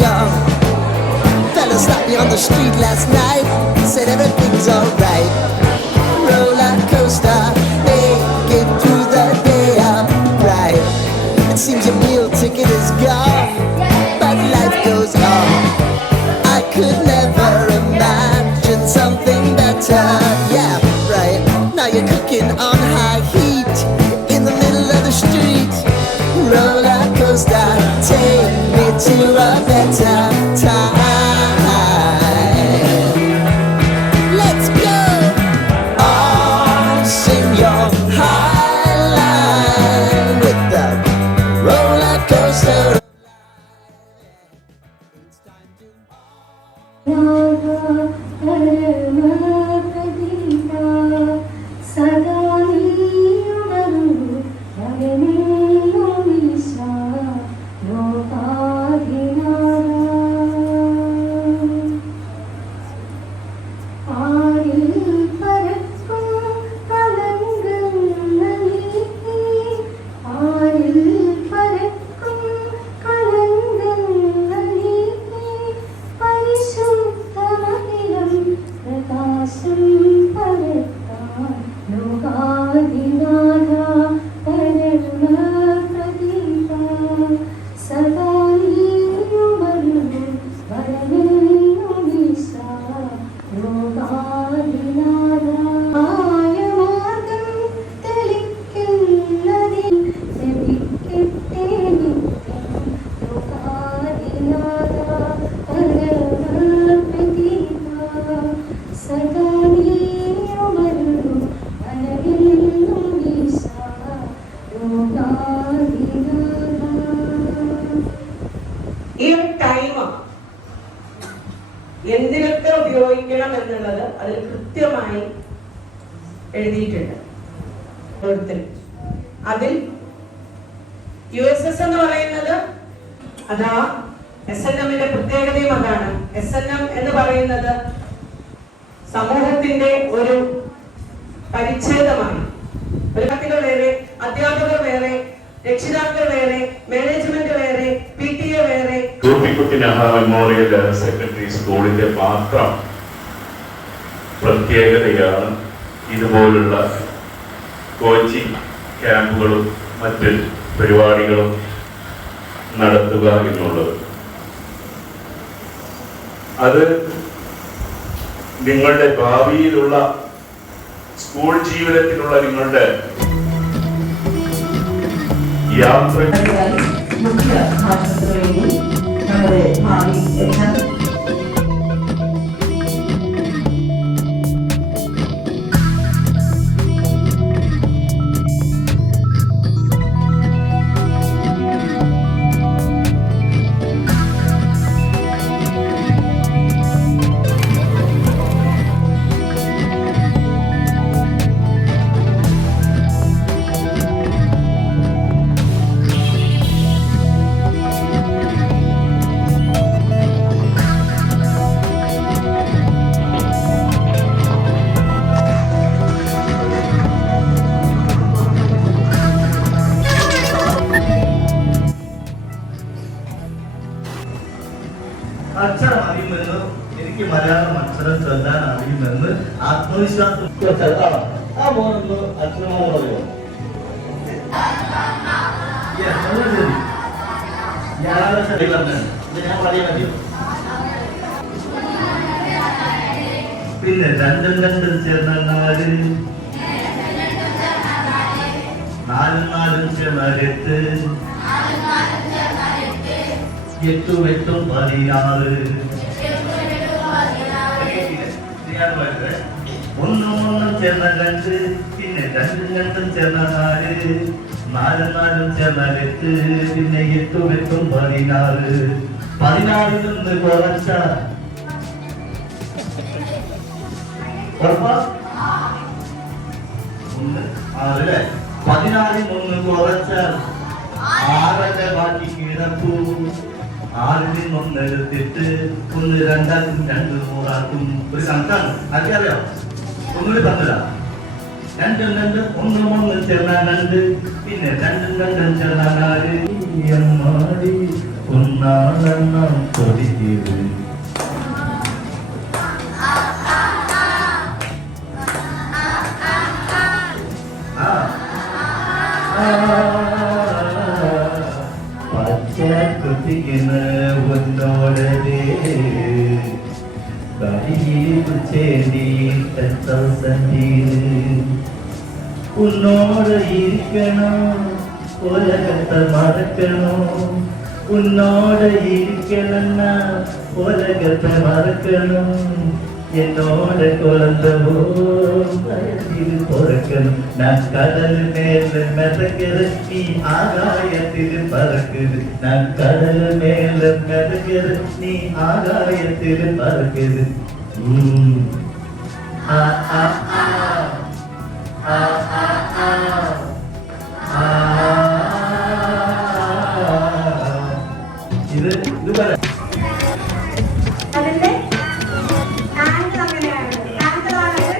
gone. Fella stopped me on the street last night, said everything's alright. Roller coaster, hey, get through the day upright. It seems your meal ticket is gone, but life goes on. I could never imagine something better. Yeah, right. Now you're cooking on high heat in the middle of the street. Roller coaster, take me to a better time. Let's go. Oh, sing your high line with the roller coaster. എന്തിനൊക്കെ ഉപയോഗിക്കണം എന്നുള്ളത് അതിൽ കൃത്യമായി എഴുതിയിട്ടുണ്ട്. അതിൽ USS എന്ന് പറയുന്നത് അതാ SNMന്റെ പ്രത്യേകതയും അതാണ്. SNM എന്ന് പറയുന്നത് സമൂഹത്തിന്റെ ഒരു പരിച്ഛേദമാണ്. കുട്ടികൾ വേറെ, അധ്യാപകർ വേറെ, രക്ഷിതാക്കൾ വേറെ, മാനേജ്മെന്റ് വേറെ, PTA വേറെ. കുട്ടി നെഹ്റു മെമ്മോറിയൽ സെക്കൻഡറി സ്കൂളിന്റെ മാത്രം പ്രത്യേകതയാണ് ഇതുപോലുള്ള കോച്ചിങ് ക്യാമ്പുകളും മറ്റ് പരിപാടികളും നടത്തുക എന്നുള്ളത്. അത് നിങ്ങളുടെ ഭാവിയിലുള്ള സ്കൂൾ ജീവിതത്തിലുള്ള നിങ്ങളുടെ യാത്ര മുഖ്യ ഭാഷണത്തിന് വേണ്ടി നമ്മുടെ ഭാവി എല്ലാം അക്ഷരം അറിയുമെന്ന് എനിക്ക് മലയാളം അക്ഷരം ചൊല്ലാൻ അറിയുമെന്ന് ആത്മവിശ്വാസം ആ മോനൊന്ന് അക്ഷരമോ പറയോ? ഞാൻ പറയാൻ മതിയോ? പിന്നെ രണ്ടും രണ്ടും ചേർന്ന നാല്, നാലും നാലും ചേർന്ന എട്ട്, എട്ടും എട്ടും 16. ഒന്നും ഒന്നും ചേർന്ന 2, പിന്നെ രണ്ടും രണ്ടും ചേർന്ന 4, നാലും നാലും ചേർന്ന 8, പിന്നെ എട്ടും എട്ടും 16. 16 നിന്ന് കുറച്ച ഉറപ്പാ? 1 6 അല്ലേ? 16 1 കുറച്ചാൽ 6 ബാക്കി കിടപ്പൂ. 6 1 എടുത്തിട്ട് 1 2 2 100 ഒരു കണക്കാണ്. അറിയാം? ഒന്നുകൂടി പറഞ്ഞില്ല. 2 2 1 1 ചേർന്ന 2, പിന്നെ 2 2 ചേർന്ന 4. ഉന്നാളെണ്ണം കൊതിയത് പച്ച കുത്തിക്കുന്ന ഒന്നോടേ ചേണ്ടി ഉന്നോട് ഇരിക്കണോ ഉലകത്തെ മറക്കണോ ഉന്നോട് ഇരിക്കണമെന്ന ഉലകത്തെ മറക്കണം എന്നോട് കുളന്തവോ വയസ്സിൽ പൊറക്കണം ഞാൻ കടൽ മേലെ മെതക്കത് നീ ആകായത്തിൽ പറക്കത് ഞാൻ കടൽ മേലെ മെതക്കത് നീ ആകായത്തിൽ പറക്കത് ആ ആ ആ ആ ആ ആ ഇത് പറ അതിന്റെ ആംഗിൾ അങ്ങനെയാണ് ആംഗിൾ ആണത്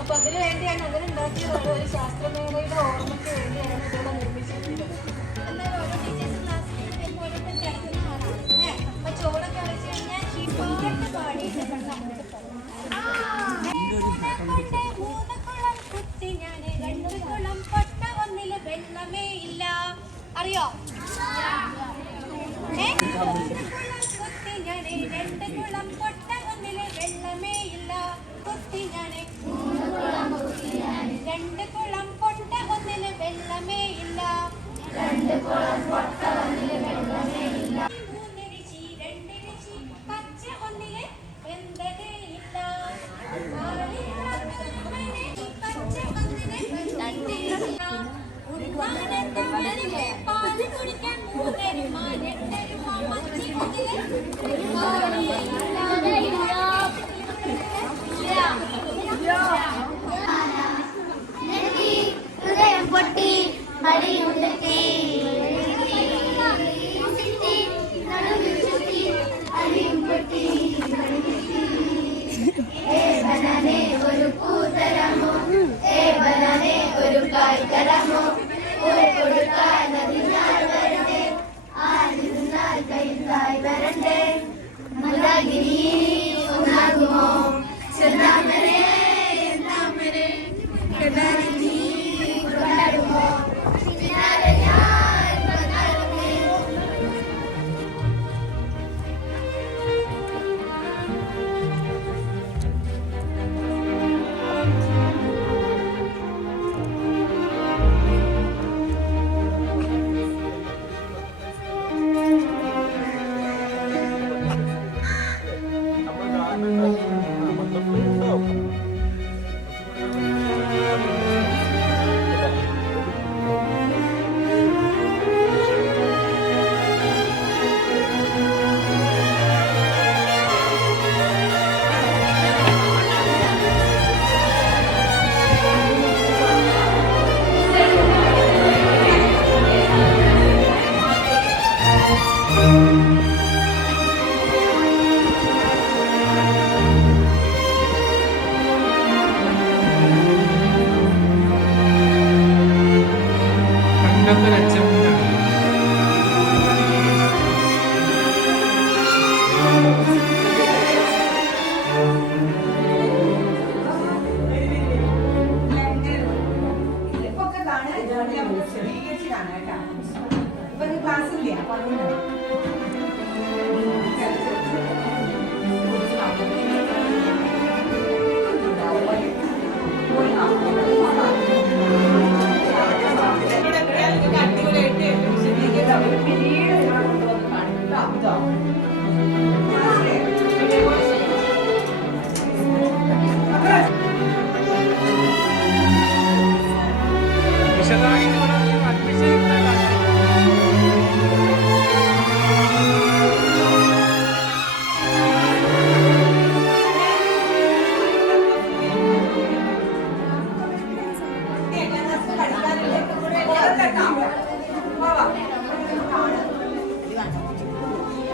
അപ്പൊ അതിനു വേണ്ടിയാണ് അതിനുണ്ടാക്കിയത് ഒരു ശാസ്ത്രമേളയുടെ ഓർമ്മയ്ക്ക് വേണ്ടിയാണ് ഇവിടെ നിർമ്മിച്ചിട്ടുള്ളത്. അപ്പൊ ചോറൊക്കെ അടച്ചു കഴിഞ്ഞാൽ അറിയോ? രണ്ട് കുളം പൊട്ട ഒന്നില് വെള്ളമേ ഇല്ല കുത്തി ഞാനെ രണ്ട് കുളം പൊട്ട ഒന്നില് വെള്ളമേ ഇല്ല മൂന്നരിച്ചി രണ്ടിരിച്ചി പച്ച ഒന്നില് വെന്തതേ ഇല്ല പച്ച ഒന്നില് വെന്തതേ ഇല്ല പാല് കുടിക്കാൻ മൂന്നരുമ രണ്ടരുമ മച്ചി ഒന്നില് ഹൃദയം പൊട്ടി അടിയുണ്ടെത്തി അടിയും പൊട്ടി ഒരു പൂത്തരമോ ഒരു കായ് തരമോ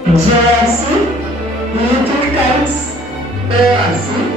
JRC, Little Times, ARC,